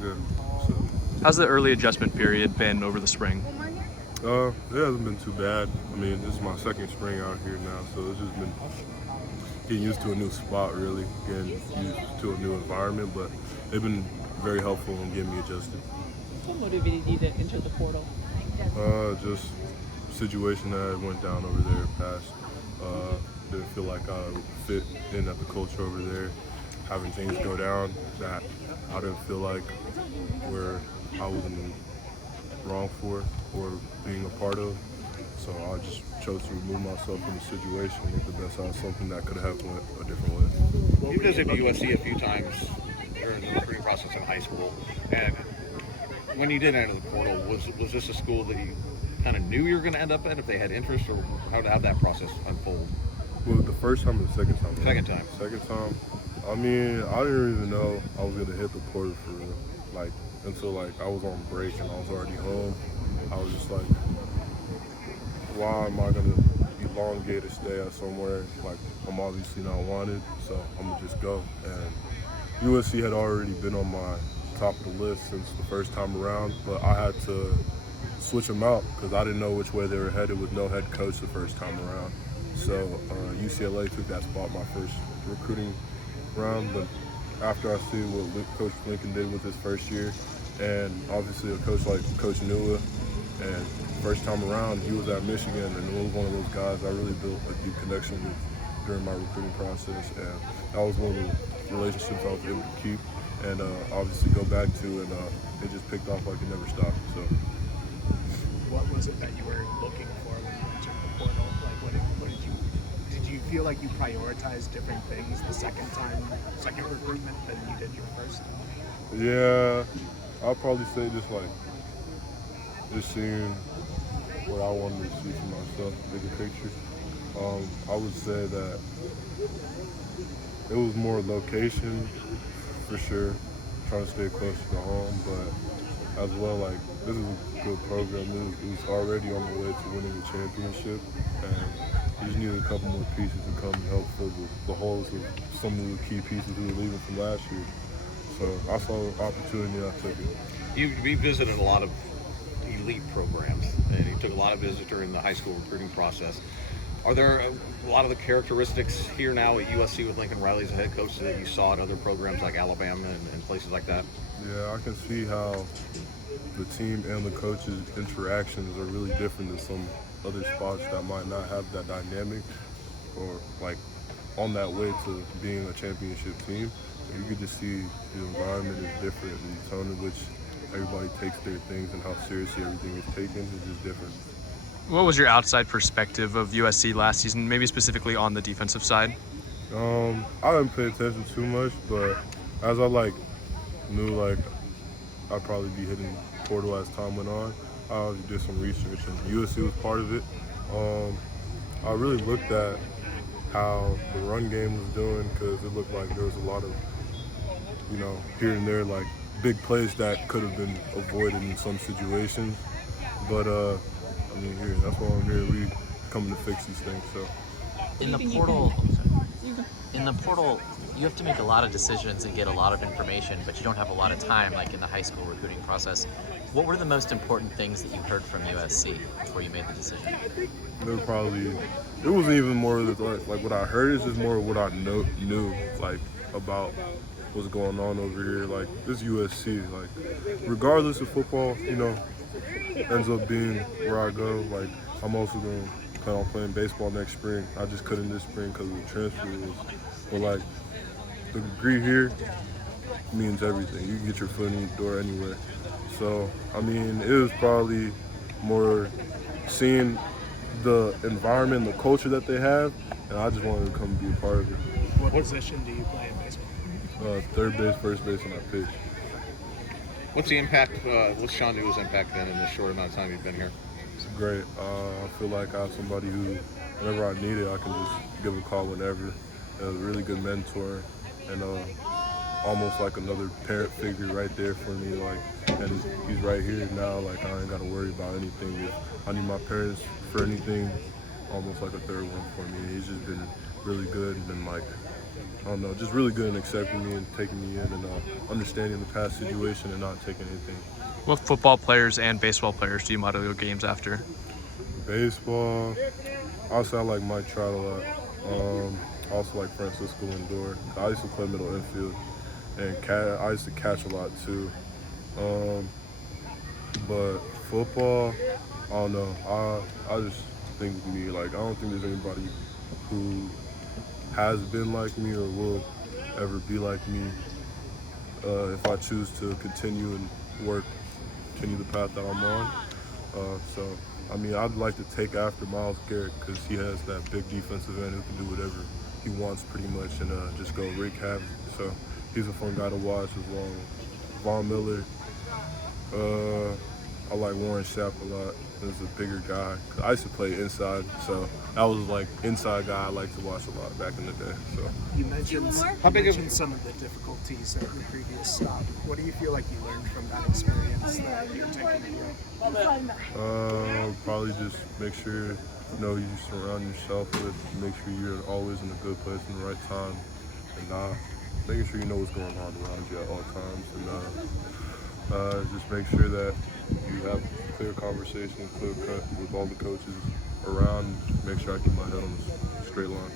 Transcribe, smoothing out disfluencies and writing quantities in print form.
good. So, How's the early adjustment period been over the spring? it hasn't been too bad. I mean, this is my second spring out here now, so it's just been getting used to a new spot, really, getting used to a new environment. But they've been very helpful in getting me adjusted. What motivated you to enter the portal? Just situation that went down over there past. Didn't feel like I fit in at the culture over there. Having things go down that I didn't feel like where I was wrong for or being a part of. So I just chose to remove myself from the situation and make the best out of something that could have happened a different way. You visited USC a few times during the recruiting process in high school, and when you did enter the portal, was this a school that you kind of knew you were going to end up at if they had interest, or how did that process unfold? Well, the first time or the second time? Second time. Second time. I mean, I didn't even know I was gonna hit the portal for real. Like until like I was on break and I was already home. I was just like, why am I gonna elongate a stay at somewhere like I'm obviously not wanted? So I'm gonna just go. And USC had already been on my top of the list since the first time around, but I had to switch them out because I didn't know which way they were headed with no head coach the first time around. So UCLA took that spot my first recruiting round, but after I see what Coach Lincoln did with his first year, and obviously a coach like Coach Nua, and first time around he was at Michigan, and he was one of those guys I really built a deep connection with during my recruiting process, and that was one of the relationships I was able to keep and obviously go back to, and it just picked off like it never stopped. So. What was it that you were looking for when you entered the portal? Like, what did you feel like you prioritized different things the second recruitment than you did your first? Yeah, I'll probably say just seeing what I wanted to see for myself, bigger picture. I would say that it was more location for sure, trying to stay close to home, but as well, like, this is a good program. It was already on the way to winning the championship, and we just needed a couple more pieces to come and help fill the holes of some of the key pieces we were leaving from last year. So I saw an opportunity, I took it. You visited a lot of elite programs, and you took a lot of visits during the high school recruiting process. Are there a lot of the characteristics here now at USC with Lincoln Riley as a head coach that you saw at other programs like Alabama and places like that? Yeah, I can see how the team and the coaches' interactions are really different than some other spots that might not have that dynamic or like on that way to being a championship team. You could just see the environment is different, and the tone in which everybody takes their things and how seriously everything is taken is just different. What was your outside perspective of USC last season, maybe specifically on the defensive side? I didn't pay attention too much, but as I knew I'd probably be hitting portal as time went on, I did some research, and USC was part of it. I really looked at how the run game was doing because it looked like there was a lot of, here and there, like big plays that could have been avoided in some situations. But that's why I'm here. We coming to fix these things. So in the portal, you have to make a lot of decisions and get a lot of information, but you don't have a lot of time like in the high school recruiting process. What were the most important things that you heard from USC before you made the decision? It wasn't even more of like what I heard, is just more of what I knew like about what's going on over here. Like this USC, like regardless of football, ends up being where I go. Like I'm also going to plan on playing baseball next spring. I just couldn't this spring because of the transfer rules. But like the degree here means everything. You can get your foot in the door anywhere. So I mean, it was probably more seeing the environment, the culture that they have, and I just wanted to come be a part of it. What position do you play in baseball? Third base, first base, and I pitch. What's the impact, what's Sean Nua's impact been in the short amount of time you've been here? It's great. I feel like I have somebody who, whenever I need it, I can just give a call whenever. A really good mentor, and almost like another parent figure right there for me. Like, and he's right here now. Like I ain't got to worry about anything. If I need my parents for anything, almost like a third one for me. He's just been really good and like I don't know, just really good in accepting me and taking me in and understanding the past situation and not taking anything. What football players and baseball players do you model your games after? Baseball, also I like Mike Trout a lot. I also like Francisco Lindor. I used to play middle infield, and I used to catch a lot too. But football, I don't know. I just think with me, like, I don't think there's anybody who has been like me or will ever be like me if I choose to continue and continue the path that I'm on. So, I mean, I'd like to take after Myles Garrett because he has that big defensive end who can do whatever he wants pretty much and just go wreak havoc. So he's a fun guy to watch as well. Von Miller. I like Warren Sapp a lot. He's a bigger guy. I used to play inside, so that was like inside guy I like to watch a lot back in the day. So You mentioned, some of the difficulties at your previous stop. What do you feel like you learned from that experience that you're taking here? probably just make sure you surround yourself with, make sure you're always in a good place in the right time, and making sure you know what's going on around you at all times, and just make sure that you have clear conversation, clear cut with all the coaches around. Make sure I keep my head on the straight line.